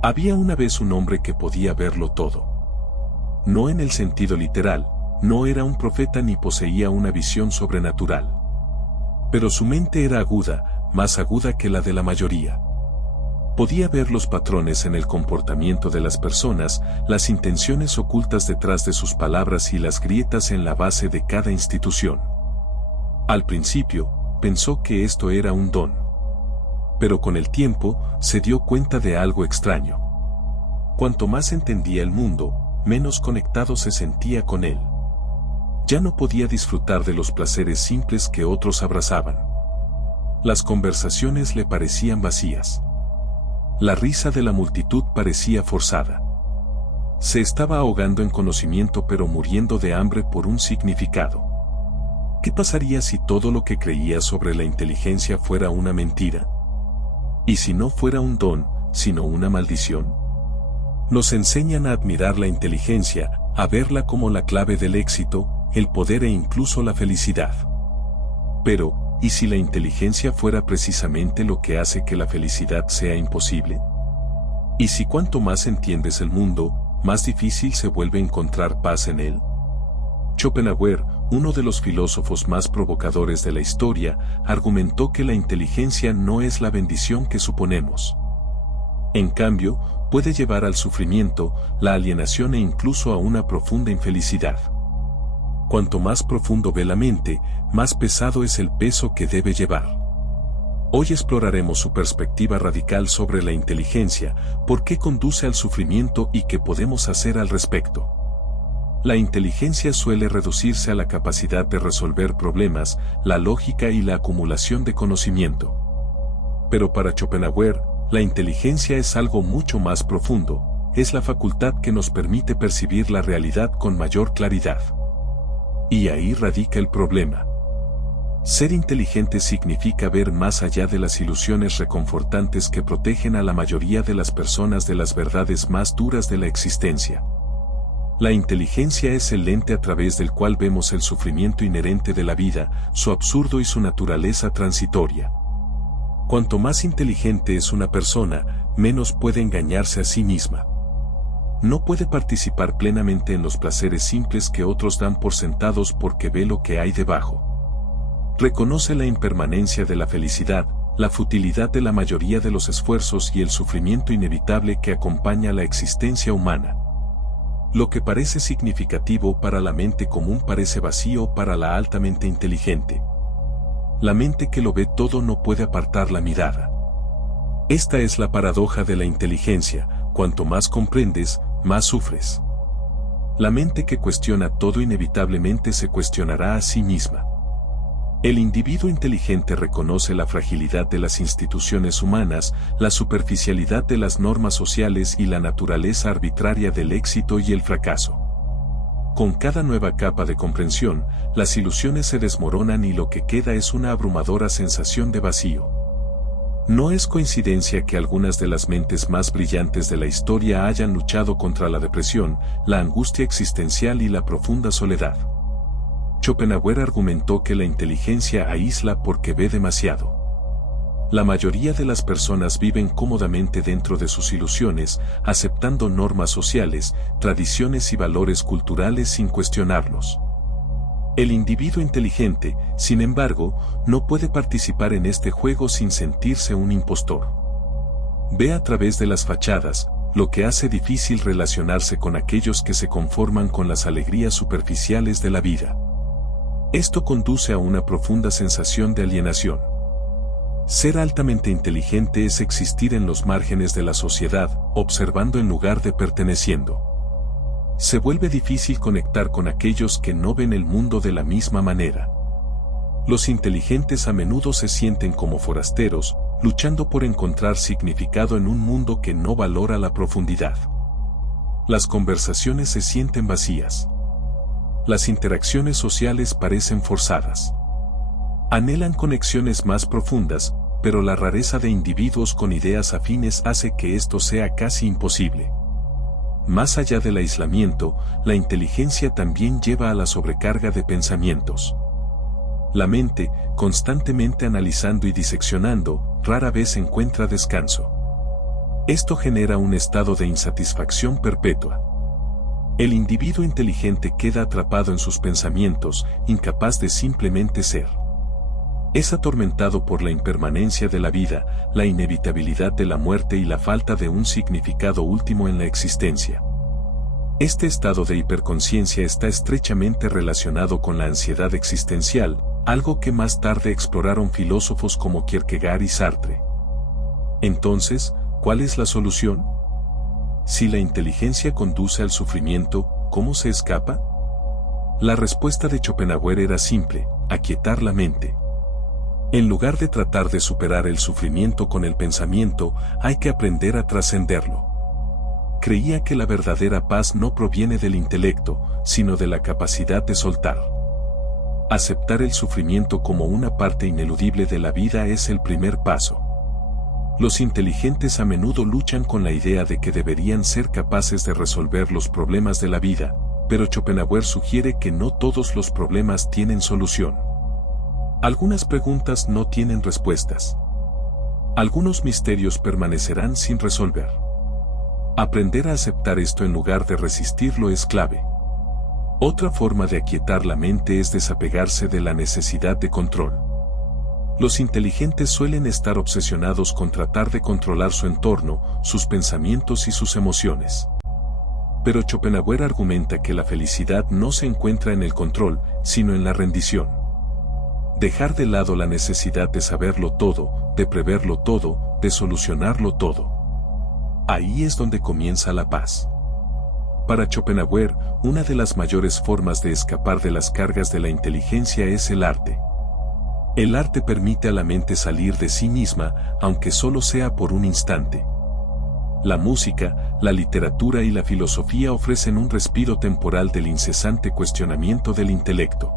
Había una vez un hombre que podía verlo todo. No en el sentido literal, no era un profeta ni poseía una visión sobrenatural. Pero su mente era aguda, más aguda que la de la mayoría. Podía ver los patrones en el comportamiento de las personas, las intenciones ocultas detrás de sus palabras y las grietas en la base de cada institución. Al principio, pensó que esto era un don. Pero con el tiempo, se dio cuenta de algo extraño. Cuanto más entendía el mundo, menos conectado se sentía con él. Ya no podía disfrutar de los placeres simples que otros abrazaban. Las conversaciones le parecían vacías. La risa de la multitud parecía forzada. Se estaba ahogando en conocimiento pero muriendo de hambre por un significado. ¿Qué pasaría si todo lo que creía sobre la inteligencia fuera una mentira? ¿Y si no fuera un don, sino una maldición? Nos enseñan a admirar la inteligencia, a verla como la clave del éxito, el poder e incluso la felicidad. Pero, ¿y si la inteligencia fuera precisamente lo que hace que la felicidad sea imposible? ¿Y si cuanto más entiendes el mundo, más difícil se vuelve encontrar paz en él? Schopenhauer, uno de los filósofos más provocadores de la historia, argumentó que la inteligencia no es la bendición que suponemos. En cambio, puede llevar al sufrimiento, la alienación e incluso a una profunda infelicidad. Cuanto más profundo ve la mente, más pesado es el peso que debe llevar. Hoy exploraremos su perspectiva radical sobre la inteligencia, por qué conduce al sufrimiento y qué podemos hacer al respecto. La inteligencia suele reducirse a la capacidad de resolver problemas, la lógica y la acumulación de conocimiento. Pero para Schopenhauer, la inteligencia es algo mucho más profundo, es la facultad que nos permite percibir la realidad con mayor claridad. Y ahí radica el problema. Ser inteligente significa ver más allá de las ilusiones reconfortantes que protegen a la mayoría de las personas de las verdades más duras de la existencia. La inteligencia es el lente a través del cual vemos el sufrimiento inherente de la vida, su absurdo y su naturaleza transitoria. Cuanto más inteligente es una persona, menos puede engañarse a sí misma. No puede participar plenamente en los placeres simples que otros dan por sentados porque ve lo que hay debajo. Reconoce la impermanencia de la felicidad, la futilidad de la mayoría de los esfuerzos y el sufrimiento inevitable que acompaña la existencia humana. Lo que parece significativo para la mente común parece vacío para la altamente inteligente. La mente que lo ve todo no puede apartar la mirada. Esta es la paradoja de la inteligencia, cuanto más comprendes, más sufres. La mente que cuestiona todo inevitablemente se cuestionará a sí misma. El individuo inteligente reconoce la fragilidad de las instituciones humanas, la superficialidad de las normas sociales y la naturaleza arbitraria del éxito y el fracaso. Con cada nueva capa de comprensión, las ilusiones se desmoronan y lo que queda es una abrumadora sensación de vacío. No es coincidencia que algunas de las mentes más brillantes de la historia hayan luchado contra la depresión, la angustia existencial y la profunda soledad. Schopenhauer argumentó que la inteligencia aísla porque ve demasiado. La mayoría de las personas viven cómodamente dentro de sus ilusiones, aceptando normas sociales, tradiciones y valores culturales sin cuestionarlos. El individuo inteligente, sin embargo, no puede participar en este juego sin sentirse un impostor. Ve a través de las fachadas, lo que hace difícil relacionarse con aquellos que se conforman con las alegrías superficiales de la vida. Esto conduce a una profunda sensación de alienación. Ser altamente inteligente es existir en los márgenes de la sociedad, observando en lugar de perteneciendo. Se vuelve difícil conectar con aquellos que no ven el mundo de la misma manera. Los inteligentes a menudo se sienten como forasteros, luchando por encontrar significado en un mundo que no valora la profundidad. Las conversaciones se sienten vacías. Las interacciones sociales parecen forzadas. Anhelan conexiones más profundas, pero la rareza de individuos con ideas afines hace que esto sea casi imposible. Más allá del aislamiento, la inteligencia también lleva a la sobrecarga de pensamientos. La mente, constantemente analizando y diseccionando, rara vez encuentra descanso. Esto genera un estado de insatisfacción perpetua. El individuo inteligente queda atrapado en sus pensamientos, incapaz de simplemente ser. Es atormentado por la impermanencia de la vida, la inevitabilidad de la muerte y la falta de un significado último en la existencia. Este estado de hiperconciencia está estrechamente relacionado con la ansiedad existencial, algo que más tarde exploraron filósofos como Kierkegaard y Sartre. Entonces, ¿cuál es la solución? Si la inteligencia conduce al sufrimiento, ¿cómo se escapa? La respuesta de Schopenhauer era simple: aquietar la mente. En lugar de tratar de superar el sufrimiento con el pensamiento, hay que aprender a trascenderlo. Creía que la verdadera paz no proviene del intelecto, sino de la capacidad de soltar. Aceptar el sufrimiento como una parte ineludible de la vida es el primer paso. Los inteligentes a menudo luchan con la idea de que deberían ser capaces de resolver los problemas de la vida, pero Schopenhauer sugiere que no todos los problemas tienen solución. Algunas preguntas no tienen respuestas. Algunos misterios permanecerán sin resolver. Aprender a aceptar esto en lugar de resistirlo es clave. Otra forma de aquietar la mente es desapegarse de la necesidad de control. Los inteligentes suelen estar obsesionados con tratar de controlar su entorno, sus pensamientos y sus emociones. Pero Schopenhauer argumenta que la felicidad no se encuentra en el control, sino en la rendición. Dejar de lado la necesidad de saberlo todo, de preverlo todo, de solucionarlo todo. Ahí es donde comienza la paz. Para Schopenhauer, una de las mayores formas de escapar de las cargas de la inteligencia es el arte. El arte permite a la mente salir de sí misma, aunque solo sea por un instante. La música, la literatura y la filosofía ofrecen un respiro temporal del incesante cuestionamiento del intelecto.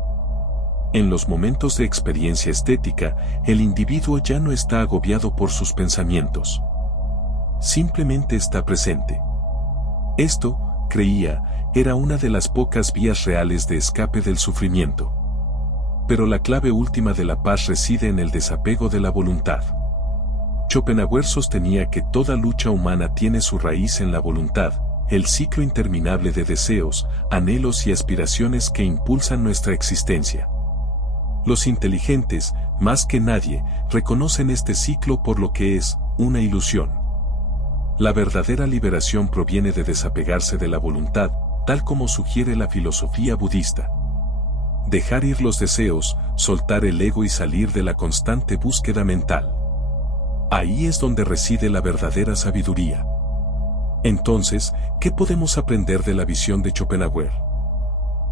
En los momentos de experiencia estética, el individuo ya no está agobiado por sus pensamientos. Simplemente está presente. Esto, creía, era una de las pocas vías reales de escape del sufrimiento. Pero la clave última de la paz reside en el desapego de la voluntad. Schopenhauer sostenía que toda lucha humana tiene su raíz en la voluntad, el ciclo interminable de deseos, anhelos y aspiraciones que impulsan nuestra existencia. Los inteligentes, más que nadie, reconocen este ciclo por lo que es, una ilusión. La verdadera liberación proviene de desapegarse de la voluntad, tal como sugiere la filosofía budista. Dejar ir los deseos, soltar el ego y salir de la constante búsqueda mental. Ahí es donde reside la verdadera sabiduría. Entonces, ¿qué podemos aprender de la visión de Schopenhauer?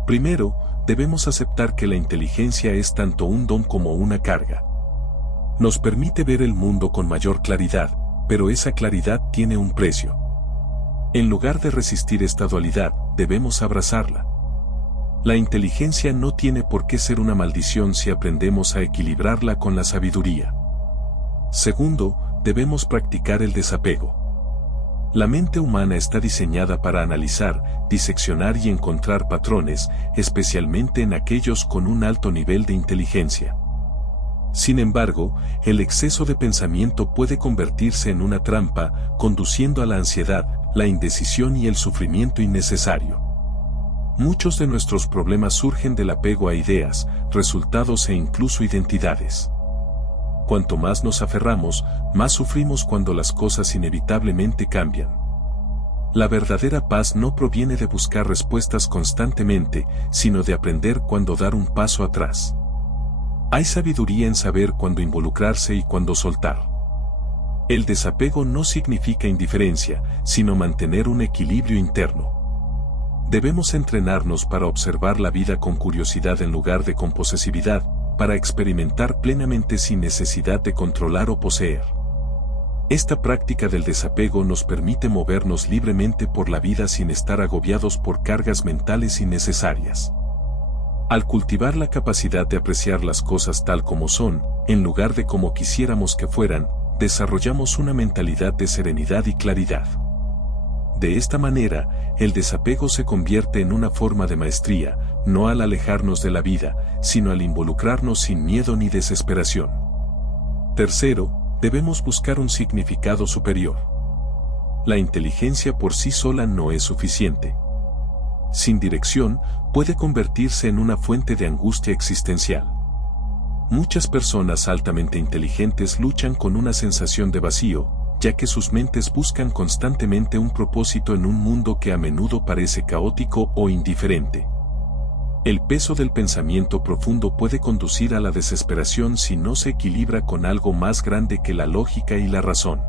Primero, debemos aceptar que la inteligencia es tanto un don como una carga. Nos permite ver el mundo con mayor claridad, pero esa claridad tiene un precio. En lugar de resistir esta dualidad, debemos abrazarla. La inteligencia no tiene por qué ser una maldición si aprendemos a equilibrarla con la sabiduría. Segundo, debemos practicar el desapego. La mente humana está diseñada para analizar, diseccionar y encontrar patrones, especialmente en aquellos con un alto nivel de inteligencia. Sin embargo, el exceso de pensamiento puede convertirse en una trampa, conduciendo a la ansiedad, la indecisión y el sufrimiento innecesario. Muchos de nuestros problemas surgen del apego a ideas, resultados e incluso identidades. Cuanto más nos aferramos, más sufrimos cuando las cosas inevitablemente cambian. La verdadera paz no proviene de buscar respuestas constantemente, sino de aprender cuándo dar un paso atrás. Hay sabiduría en saber cuándo involucrarse y cuándo soltar. El desapego no significa indiferencia, sino mantener un equilibrio interno. Debemos entrenarnos para observar la vida con curiosidad en lugar de con posesividad, para experimentar plenamente sin necesidad de controlar o poseer. Esta práctica del desapego nos permite movernos libremente por la vida sin estar agobiados por cargas mentales innecesarias. Al cultivar la capacidad de apreciar las cosas tal como son, en lugar de como quisiéramos que fueran, desarrollamos una mentalidad de serenidad y claridad. De esta manera, el desapego se convierte en una forma de maestría, no al alejarnos de la vida, sino al involucrarnos sin miedo ni desesperación. Tercero, debemos buscar un significado superior. La inteligencia por sí sola no es suficiente. Sin dirección, puede convertirse en una fuente de angustia existencial. Muchas personas altamente inteligentes luchan con una sensación de vacío, ya que sus mentes buscan constantemente un propósito en un mundo que a menudo parece caótico o indiferente. El peso del pensamiento profundo puede conducir a la desesperación si no se equilibra con algo más grande que la lógica y la razón.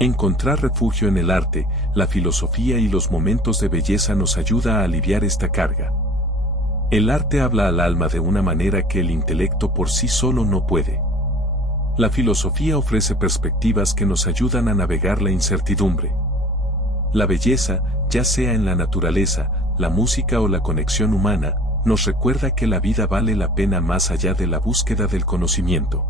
Encontrar refugio en el arte, la filosofía y los momentos de belleza nos ayuda a aliviar esta carga. El arte habla al alma de una manera que el intelecto por sí solo no puede. La filosofía ofrece perspectivas que nos ayudan a navegar la incertidumbre. La belleza, ya sea en la naturaleza, la música o la conexión humana, nos recuerda que la vida vale la pena más allá de la búsqueda del conocimiento.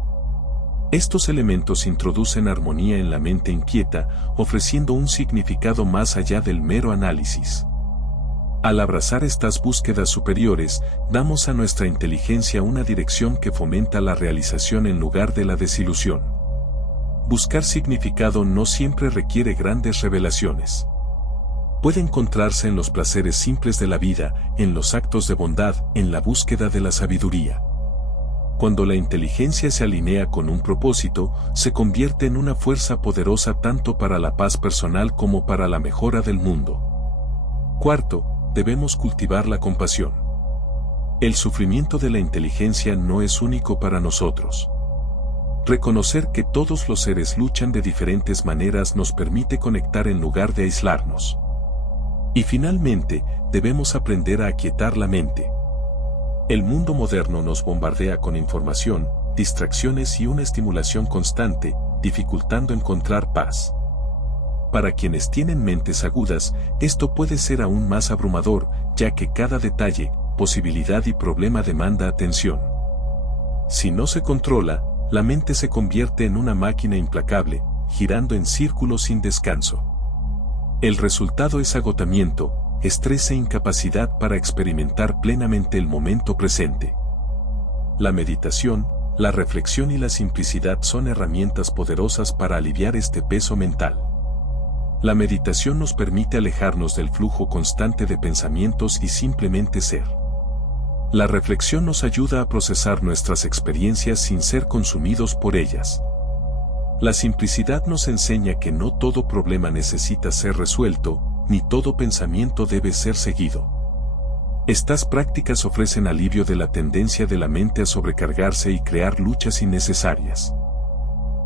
Estos elementos introducen armonía en la mente inquieta, ofreciendo un significado más allá del mero análisis. Al abrazar estas búsquedas superiores, damos a nuestra inteligencia una dirección que fomenta la realización en lugar de la desilusión. Buscar significado no siempre requiere grandes revelaciones. Puede encontrarse en los placeres simples de la vida, en los actos de bondad, en la búsqueda de la sabiduría. Cuando la inteligencia se alinea con un propósito, se convierte en una fuerza poderosa tanto para la paz personal como para la mejora del mundo. Cuarto, debemos cultivar la compasión. El sufrimiento de la inteligencia no es único para nosotros. Reconocer que todos los seres luchan de diferentes maneras nos permite conectar en lugar de aislarnos. Y finalmente, debemos aprender a aquietar la mente. El mundo moderno nos bombardea con información, distracciones y una estimulación constante, dificultando encontrar paz. Para quienes tienen mentes agudas, esto puede ser aún más abrumador, ya que cada detalle, posibilidad y problema demanda atención. Si no se controla, la mente se convierte en una máquina implacable, girando en círculos sin descanso. El resultado es agotamiento, estrés e incapacidad para experimentar plenamente el momento presente. La meditación, la reflexión y la simplicidad son herramientas poderosas para aliviar este peso mental. La meditación nos permite alejarnos del flujo constante de pensamientos y simplemente ser. La reflexión nos ayuda a procesar nuestras experiencias sin ser consumidos por ellas. La simplicidad nos enseña que no todo problema necesita ser resuelto, ni todo pensamiento debe ser seguido. Estas prácticas ofrecen alivio de la tendencia de la mente a sobrecargarse y crear luchas innecesarias.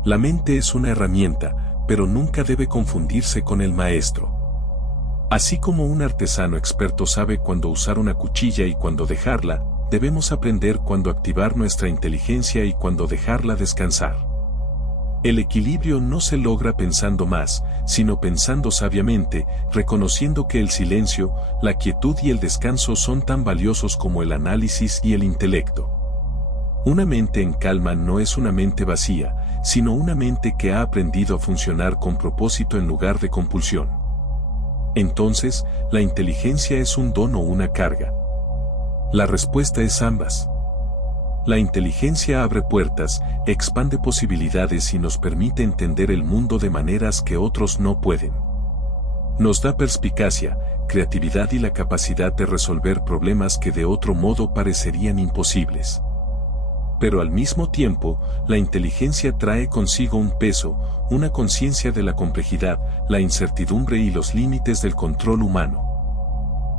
La mente es una herramienta, pero nunca debe confundirse con el maestro. Así como un artesano experto sabe cuándo usar una cuchilla y cuándo dejarla, debemos aprender cuándo activar nuestra inteligencia y cuándo dejarla descansar. El equilibrio no se logra pensando más, sino pensando sabiamente, reconociendo que el silencio, la quietud y el descanso son tan valiosos como el análisis y el intelecto. Una mente en calma no es una mente vacía, sino una mente que ha aprendido a funcionar con propósito en lugar de compulsión. Entonces, ¿la inteligencia es un don o una carga? La respuesta es ambas. La inteligencia abre puertas, expande posibilidades y nos permite entender el mundo de maneras que otros no pueden. Nos da perspicacia, creatividad y la capacidad de resolver problemas que de otro modo parecerían imposibles. Pero al mismo tiempo, la inteligencia trae consigo un peso, una conciencia de la complejidad, la incertidumbre y los límites del control humano.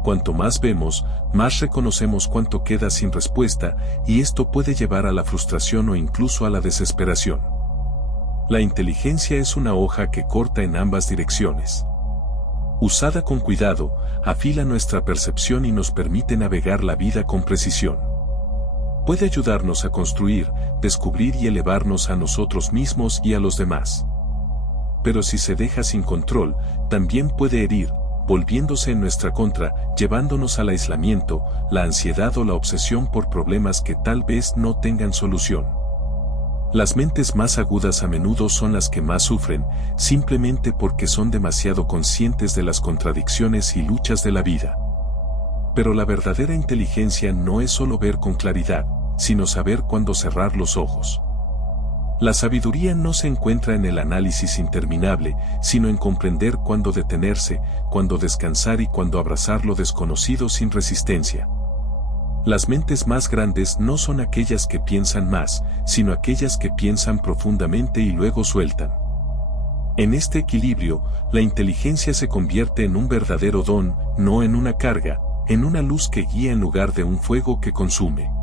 Cuanto más vemos, más reconocemos cuánto queda sin respuesta, y esto puede llevar a la frustración o incluso a la desesperación. La inteligencia es una hoja que corta en ambas direcciones. Usada con cuidado, afila nuestra percepción y nos permite navegar la vida con precisión. Puede ayudarnos a construir, descubrir y elevarnos a nosotros mismos y a los demás. Pero si se deja sin control, también puede herir, volviéndose en nuestra contra, llevándonos al aislamiento, la ansiedad o la obsesión por problemas que tal vez no tengan solución. Las mentes más agudas a menudo son las que más sufren, simplemente porque son demasiado conscientes de las contradicciones y luchas de la vida. Pero la verdadera inteligencia no es solo ver con claridad, sino saber cuándo cerrar los ojos. La sabiduría no se encuentra en el análisis interminable, sino en comprender cuándo detenerse, cuándo descansar y cuándo abrazar lo desconocido sin resistencia. Las mentes más grandes no son aquellas que piensan más, sino aquellas que piensan profundamente y luego sueltan. En este equilibrio, la inteligencia se convierte en un verdadero don, no en una carga, en una luz que guía en lugar de un fuego que consume.